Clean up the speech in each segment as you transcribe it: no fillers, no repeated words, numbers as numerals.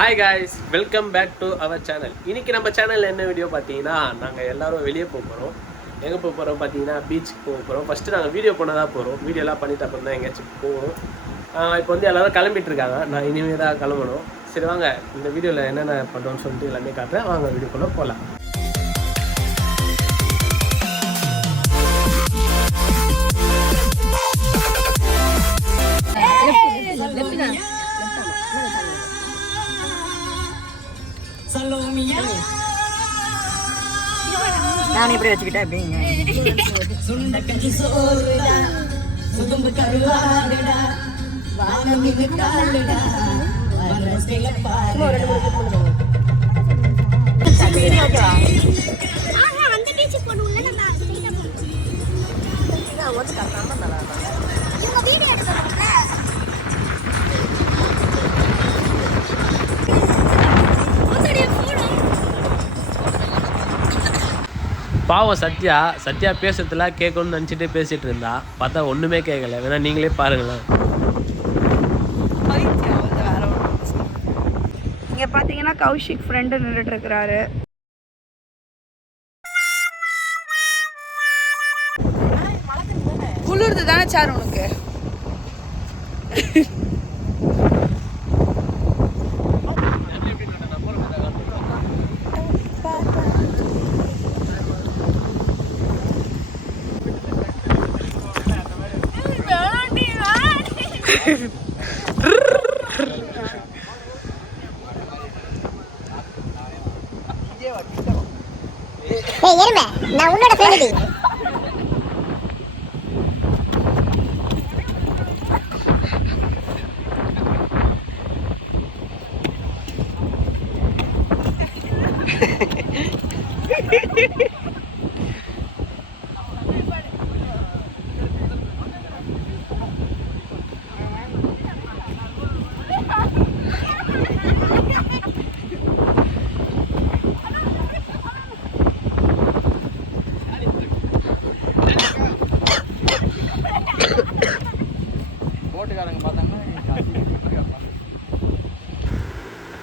Hi guys, welcome back to our channel. இன்றைக்கி நம்ம சேனலில் என்ன வீடியோ பார்த்தீங்கன்னா, நாங்கள் எல்லோரும் வெளியே போக போகிறோம். எங்கே போக போகிறோம் பார்த்தீங்கன்னா, பீச்சுக்கு போக போகிறோம். ஃபஸ்ட்டு நாங்கள் வீடியோ பண்ண தான் போகிறோம். வீடியோலாம் பண்ணிட்டு அப்புறம் தான் எங்கேயாச்சும் போவோம். இப்போ வந்து எல்லோரும் கிளம்பிட்டு இருக்காங்க. நான் இனிமேல் தான் கிளம்பணும். சரி வாங்க, இந்த வீடியோவில் என்னென்ன பண்ணுறோன்னு சொல்லிட்டு எல்லாமே காட்டுறேன். வாங்க வீடியோக்குள்ளே போகலாம். நான் இப்படி வச்சுக்கிட்டேன் அப்படிங்க பாவம் சத்யா பேசுறதுல கேட்கணும்னு நினச்சிட்டே பேசிகிட்டு இருந்தா, பார்த்தா ஒன்றுமே கேட்கல. வேணா நீங்களே பாருங்களேன். இங்கே பார்த்தீங்கன்னா கௌஷிக் ஃப்ரெண்டு நின்றுட்டு இருக்கிறாரு. குளிர்து தானே சார் உனக்கு? நான் உன்னோட ஃப்ரெண்ட்.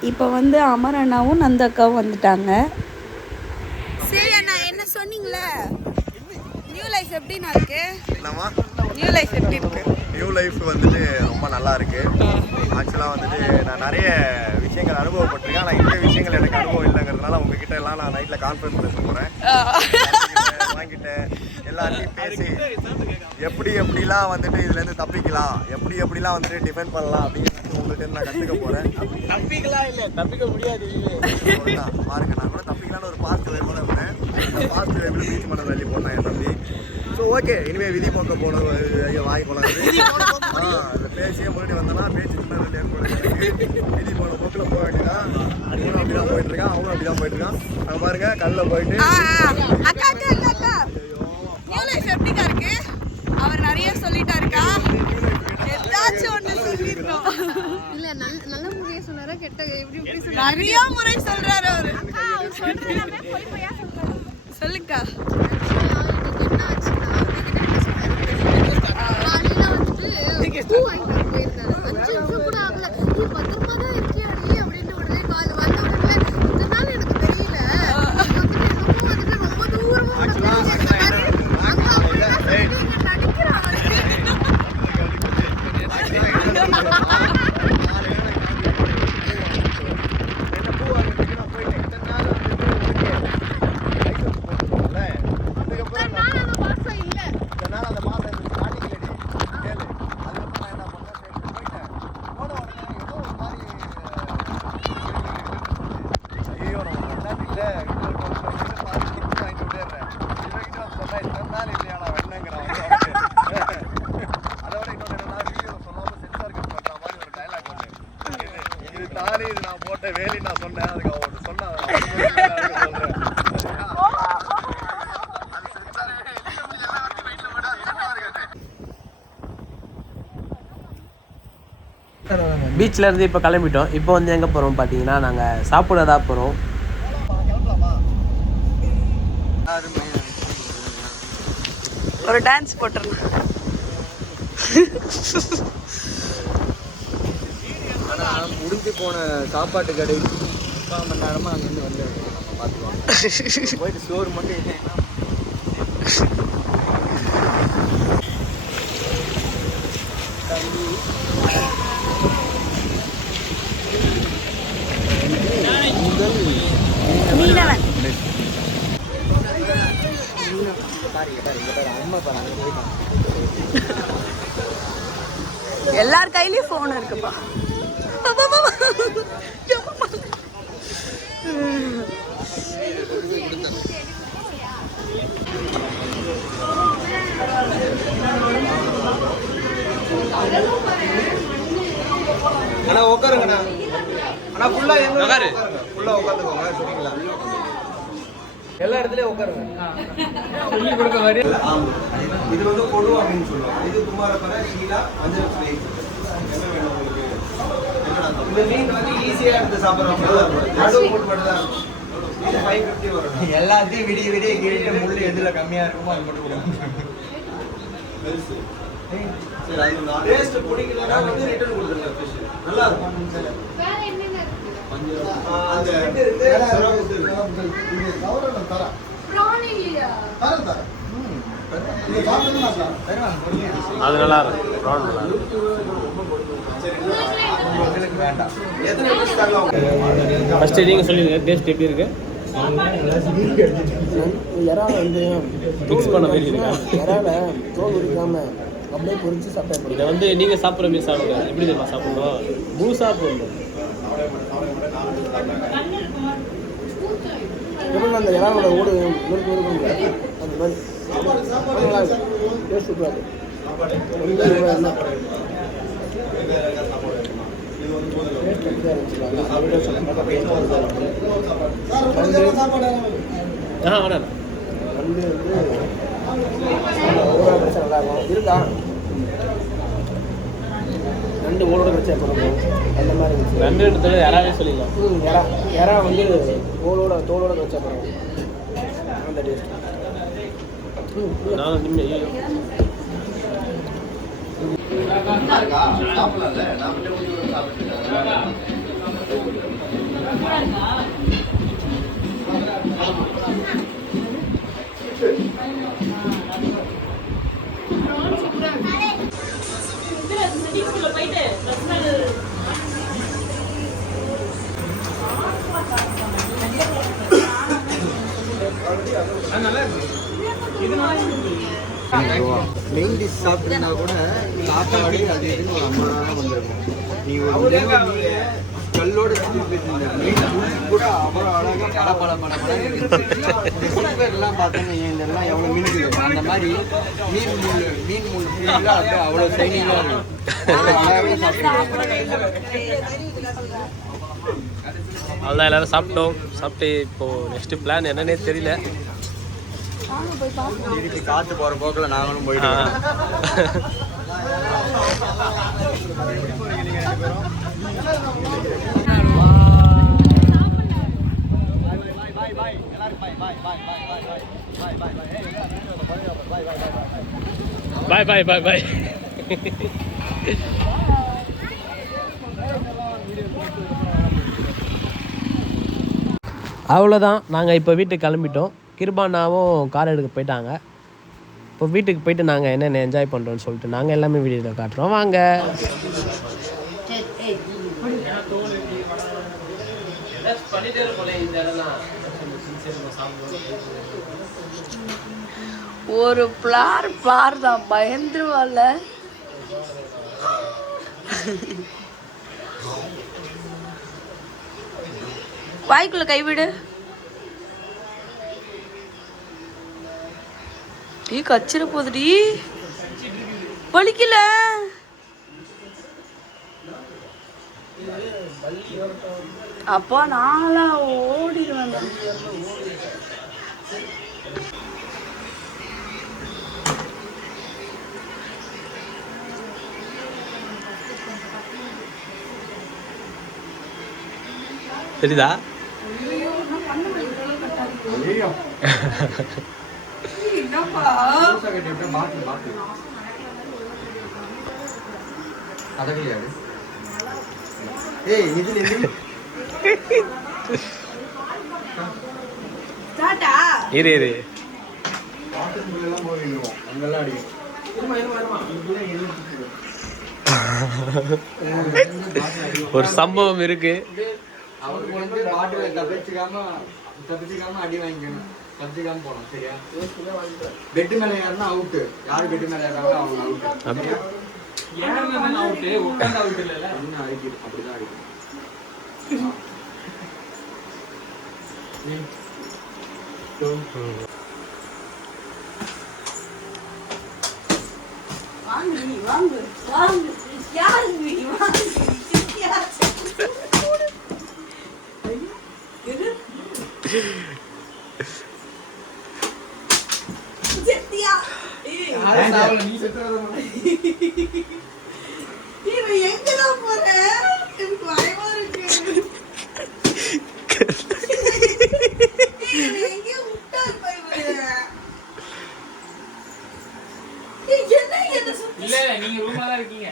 இப்போ வந்து அமர் அண்ணாவும் நந்த அக்காவும் வந்துட்டாங்க. சரி அண்ணா, என்ன சொன்னீங்களே நியூ லைஃப் எப்படின்னா இருக்கு? நியூ லைஃப் எப்படி இருக்கு? நியூ லைஃப் வந்துட்டு ரொம்ப நல்லா இருக்கு. ஆக்சுவலாக வந்துட்டு நான் நிறைய விஷயங்கள் அனுபவப்பட்டிருக்கேன். ஆனால் இந்த விஷயங்கள் எனக்கு அனுபவம் இல்லைங்கிறதுனால உங்ககிட்ட எல்லாம் நான் நைட்டில் கான்ஃபரன்ஸ் பேச போகிறேன். வாங்கிட்டு எல்லாத்தையும் பேசி எப்படிலாம் வந்துட்டு இதுலேருந்து தப்பிக்கலாம், எப்படிலாம் வந்துட்டு டிஃபெண்ட் பண்ணலாம் அப்படின்னு உங்கள்கிட்ட நான் கற்றுக்க போகிறேன். தப்பிக்கலாம் இல்லை, தப்பிக்க முடியாது. பாருங்க, நான் கூட தப்பிக்கலான்னு ஒரு பாஸ்ட் வேர் கூட இருந்தேன். பாஸ்ட் வேர் பீச் மணல் தள்ளி போனேன் என் தம்பி. ஸோ ஓகே, இனிமேல் விதி போக்க போன வாங்கி போனாது அதில் பேசியே முன்னாடி வந்தோன்னா பேச்சு சின்ன விதி போன போக்கில் போக வேண்டியதான். அவனும் அப்படி தான் போயிட்டுருக்கான், அவனும் அப்படி தான் போயிட்டுருக்கான். அங்கே பாருங்க, கல்லில் போயிட்டு எப்படிக்கா இருக்கு? அவர் நிறைய சொல்லிட்டா இருக்கா? ஏதாச்சும் ஒன்று சொல்லிருக்கோம். இல்ல நல்ல முறையை சொன்னாரா கெட்ட எப்படி சொன்னாரு? நிறைய முறை சொல்றாரு அவரு. சொல்லுக்கா. என்ன ஆச்சுன்னா காலையில வந்துட்டு பூ வாங்கிட்டு போயிருந்தாரு. 5 நிமிஷம் கூட ஆகல. நீ பத்திரமா தான் இருக்கியா நீ அப்படின்னு உடனே கால் வந்த உடனே இதனால எனக்கு தெரியல வந்துட்டு ரொம்ப தூரமா நான் போட்ட வேலி நான் சொன்னேன். அதுக்கு அவன் சொன்னேன். பீச்சில் இருந்து இப்போ கிளம்பிட்டோம். இப்போ வந்து எங்கே போகிறோம் பார்த்தீங்கன்னா, நாங்கள் சாப்பிட தான் போகிறோம். ஒரு டான்ஸ் போட்டுருங்க. ஆனால் முடிஞ்சு போன சாப்பாட்டு கடை 3 மணி நேரமாக அங்கேருந்து வந்து நம்ம பார்த்துக்குவாங்க. போயிட்டு சோறு மட்டும் இல்லைன்னா மீனவன் எல்லார் கையிலயும் போன் இருக்குப்பா. அண்ணா உட்காருங்கண்ணா. அண்ணா ஃபுல்லாக எங்க உட்காரு, ஃபுல்லாக உட்காந்துக்கோங்க. சரிங்களா? எல்லா இடத்துலயும் உட்காருங்க. சொல்லி கொடுக்க மாதிரி இது வந்து கொடு அப்படின்னு சொல்லுவாங்க. இது குமாரப்பரை ஷீலா மஞ்சள் சுவை. என்ன வேணும் உங்களுக்கு? இந்த மீன் வந்து ஈஸியா எடுத்து சாப்பிட்றவங்க நடுவு போட்டு மட்டும் தான் இருக்கும். இது 550 வரும். எல்லாத்தையும் விடிய விடிய கேட்டு முள்ளு எதுல கம்மியா இருக்குமோ அது மட்டும் கொடுங்க. சரி, அது டேஸ்ட் பிடிக்கலன்னா வந்து ரிட்டர்ன் கொடுத்துருங்க. ஃபிஷ் நல்லா இருக்கும். வேற என்னென்ன இருக்கு? அந்த இது இருக்கு, சரவணத்து இருக்கு. இது கவரல தர ப்ரான் இல்லையா? தர இது சாப்பிட்டு நான் தரேன். அது நல்லா இருக்கும். ப்ரான் நல்லா இருக்கும். உங்களுக்கு வேண்டாம். எத்தனை பீஸ் தரலாம்? ஃபஸ்ட்டு நீங்கள் சொல்லிடுங்க டேஸ்ட் எப்படி இருக்கு? இறால வந்து மிக்ஸ் பண்ண மாதிரி இருக்கா? இறால தோல் உரிக்காம அப்படியே பொரிச்சு சாப்பிட இதை வந்து நீங்கள் சாப்பிட்ற மீன் சாப்பிடுங்க. எப்படி தெரியுமா சாப்பிடணும்? முழுசாக போடணும். எப்படி அந்த இறாலோட ஓடு நுறுக்கு நுறுக்கு அந்த மாதிரி நல்லா இருக்கும். டேஸ்ட் சூப்பராக இருக்கும். வேணாம் வந்து ஊரோட பிரச்சனை நல்லா இருக்கும். இருக்கா ரெண்டு ஊரோட பிரச்சனை கொடுக்கும் அந்த மாதிரி இருந்துச்சு. ரெண்டு இடத்துல யாராவே சொல்லிடலாம். இறா இறா வந்து தோலோட பிரச்சனை பண்ணுவோம். அந்த டேஸ்ட் நானும் நிம்மதி சாப்பிடலாம்ல, நான் மட்டும் கொஞ்சம் சாப்பிட்டு மெயின் டிஷ் சாப்பிட்டுருந்தா கூட சாப்பாடு அது இதுன்னு ஒரு 50 ரூபா வந்துருக்கும். நீங்கள் கல்லோட மீன் கூட அவ்வளோ அழகாக பல பார்த்தோன்னு இதெல்லாம் எவ்வளோ மீன் இருக்குது. அந்த மாதிரி மீன் முள் அப்படியே அவ்வளோ சைனிங்காக இருக்கும். அவ்வளோதான் எல்லாரும் சாப்பிட்டு இப்போது நெக்ஸ்ட்டு பிளான் என்னன்னே தெரியல. திருப்பி காற்று போகிற போக்கில் நாங்களும் போயிடுவோம். பாய். அவ்வளோதான், நாங்கள் இப்போ வீட்டுக்கு கிளம்பிட்டோம். கிருபானாவும் கார் எடுக்க போயிட்டாங்க. இப்போ வீட்டுக்கு போயிட்டு நாங்கள் என்னென்ன என்ஜாய் பண்ணுறோன்னு சொல்லிட்டு நாங்கள் எல்லாமே வீடியோவில் காட்டுறோம். வாங்க. ஒரு பிளார் தான் பயந்துருவால. வாய்க்குள்ள கைவிடு. டீ கச்சிர போதுடி, வலிக்கல. அப்பா நான்லாம் ஓடிடுவேன். தெரியுதா? அதே ஏய் நிதில் எந்திரி. டாடா இரு இரு பாட்டுக்குள்ளெல்லாம் போயிடுவோம் அங்கெல்லாம் அடிக்கும். ஒரு சம்பவம் இருக்கு. அவருக்கு வந்து பாட்டில் தப்பிச்சுக்காம அடி வாங்கிக்கணும். தப்பிச்சுக்காம போகணும் சரியா? பெட்டு மேலே ஏறினா அவுட்டு. யார் பெட்டு மேலே ஏறாங்களோ அவங்க அவுட்டு. அப்படிதான் அடிக்கும். அப்படிதான் அடிக்கும். வாங்கு நீ வாங்கு வாங்கு யாரு நீ வாங்கு செத்தியா எங்கதான் போற எனக்கு பயமா இருக்கு எங்கேயோ விட்டா என்ன சுத்தி இல்ல நீங்க ரூமா தான் இருக்கீங்க.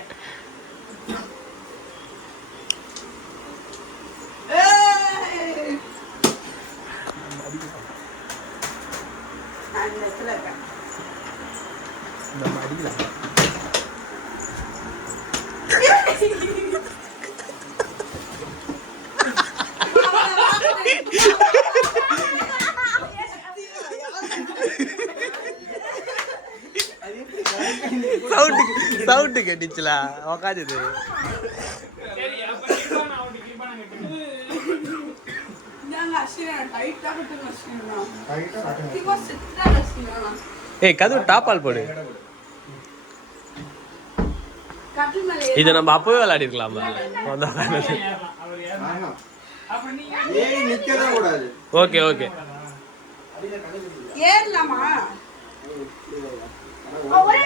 சவுண்டு கேட்டுச்சுல உக்காந்துது. சரி அப்ப கிருபானா அவனுக்கு கிருபானா கட்டுங்க. ஏய் கதவு டாப்பால் போடு. இதை நம்ம அப்பவே விளையாடி இருக்கலாமா? அப்ப நீங்க ஏறி நிக்கதான் கூடாது. Okay okay. ஏறலாமா ஒரே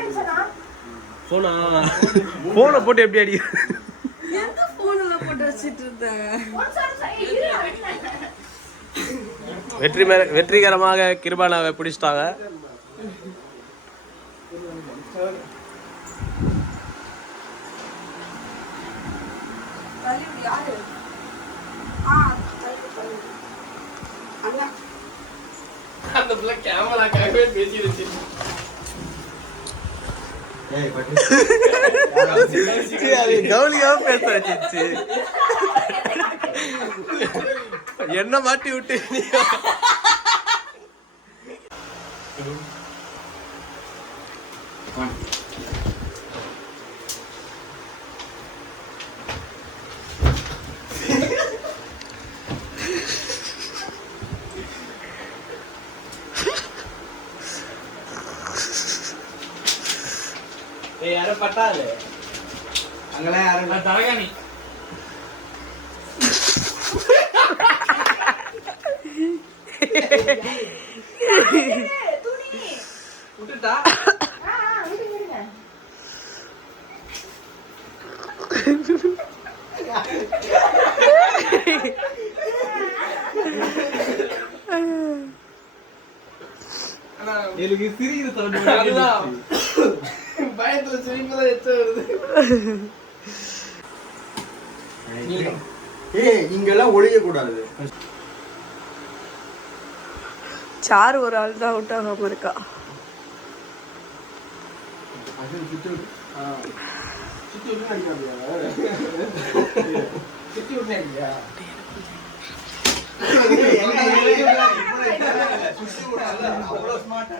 நிமிஷம் தான். போனை போட்டு எப்படி அடி? எந்த போன்ல போட்டு வச்சிட்டு இருந்தேன்? வெற்றிகரமாக கிருபானாவை பிடிச்சிட்டாங்க. யாரு அண்ணா அந்த பிள்ளை கேமராக்காகவே பேசிடுச்சு. ஏய் பட்டு அது கவுலியாவ பேச வச்சிருச்சு. என்ன மாட்டி விட்டு யாரும் பட்டாது அங்கெல்லாம் யாரும் தரகாணி விட்டுட்டா. எனக்கு சிரிக்கிற சவுண்ட் பயத்துல சிரிப்பதான் எச்ச வருது. ஏய் இங்கெல்லாம் ஒளிய கூடாது. சார் ஒரு ஆள் தான் அவுட் ஆகாம இருக்கா. அவ்வளவு ஸ்மார்ட்டா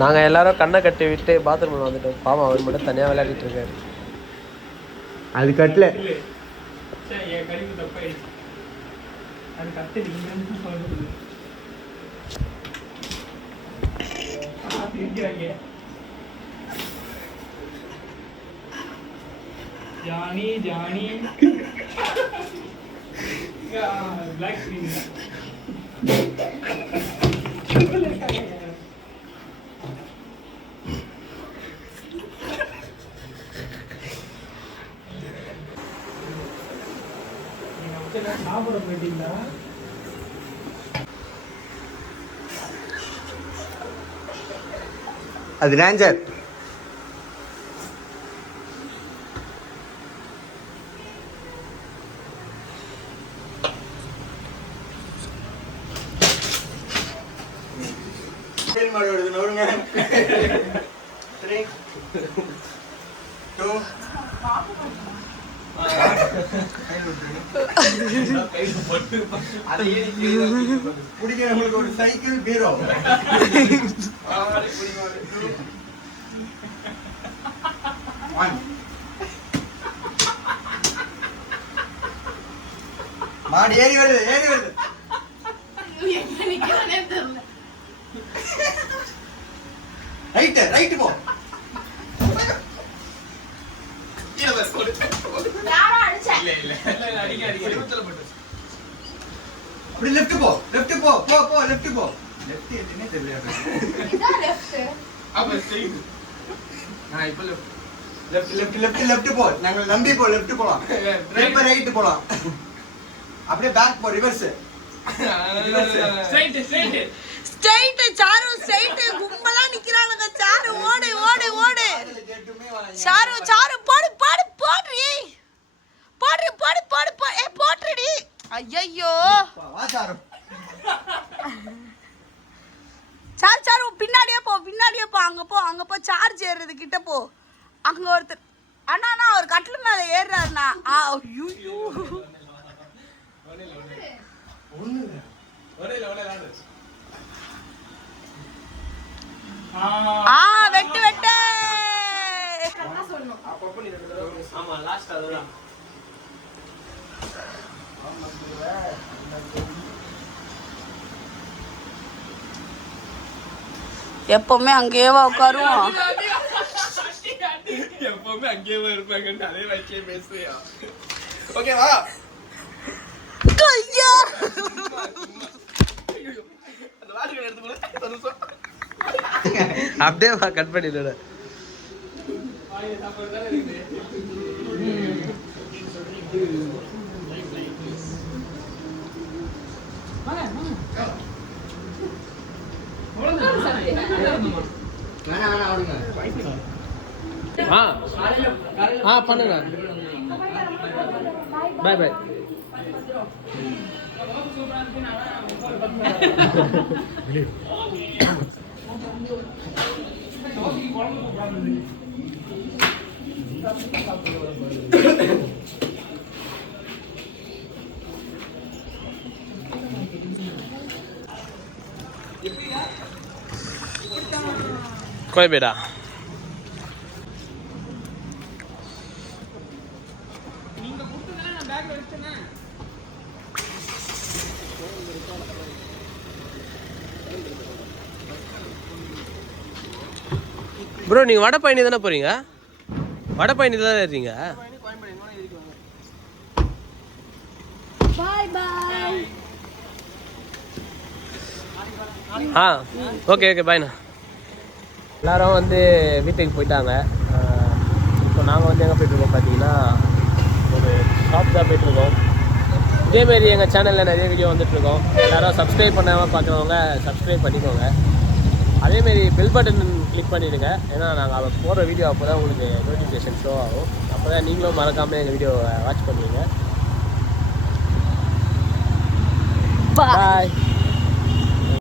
நாங்க எல்லாரும் கண்ணை கட்டி விட்டு பாத்ரூம்ல வந்துட்டோம். பாவம் அவர் மட்டும் தனியா விளையாடிட்டு இருக்காரு. அது கட்டல. சரி என் கழிவு தப்பாயிடுச்சு. அது கட்டுறீங்கன்னு சொல்லுது. ஜானி ஜானி பிளாக் ஸ்கிரீன் சாப்பிட போயிட்டீங்களா? அது ரேஞ்சர். நோடுங்க. 3 2 குடிக்கிறவங்களுக்கு ஒரு சைக்கிள் பீரோ. மாடி ஏறி வருது ஏறி வருது. ரைட்டு போ. அப்படி லெஃப்ட் போ லெஃப்ட் போ போ போ லெஃப்ட் போ. லெஃப்ட் என்னன்னே தெரியல. இதான் லெஃப்ட். அப்ப ஸ்ட்ரைட். இப்போ லெஃப்ட் போ. நாங்க நம்பி போ லெஃப்ட் போலாம். இப்ப ரைட் போலாம். அப்படியே பேக் போ reverse. Straight. Straight sir straight கும்பலா நிக்கறாங்க. சாரு ஓடு ஓடு ஓடு. சாரு போடு போடு போடுறீ. போடு போடு போடு போடு. ஏ போடுறீ. ஐயோ வா சாரு. சாரு பின்னாடியே போ அங்க போ சார்ஜ் ஏறுறது கிட்ட போ. அங்க ஒருத்தர் அண்ணா ஒரு கட்டில் மேல ஏறுறாருண்ணா. ஐயோ வெட்டு வெட்டு. ஆமா லாஸ்ட் அதுதான். எப்பவுமே அங்கேயேவா உட்காருவோம். எப்பவுமே அங்கேயே இருப்பாங்க. அதே வச்சே பேசுறியா? ஓகேவா? ஐயா அந்த வாட்ச் எடுத்துக்கோ. அப்படியே கட் பண்ணிடுற. பண்ணுங்க. பாய் பாய். कोई बेटा ப்ரோ நீங்க வடபழனி தானே போறீங்க? வடபழனி தானே இருக்கீங்க? பாய் பாய். ஓகே பாய்ண்ணா. எல்லாரும் வந்து வீட்டுக்கு போயிட்டாங்க. இப்போ நாங்கள் வந்து எங்கே போயிட்டுருக்கோம் பார்த்தீங்கன்னா ஒரு ஷாப் தான் போயிட்டுருக்கோம். இதேமாரி எங்கள் சேனலில் நிறைய வீடியோ வந்துட்டுருக்கோம். எல்லோரும் சப்ஸ்கிரைப் பண்ணாமல் பார்க்குறவங்க சப்ஸ்கிரைப் பண்ணிக்கோங்க. அதேமாரி பெல் பட்டன் கிளிக் பண்ணிவிடுங்க. ஏன்னா நாங்கள் போடுற வீடியோ அப்போ தான் உங்களுக்கு நோட்டிஃபிகேஷன் ஷோ ஆகும். அப்போ தான் நீங்களும் மறக்காமல் எங்கள் வீடியோவை வாட்ச் பண்ணுவீங்க. பாய்.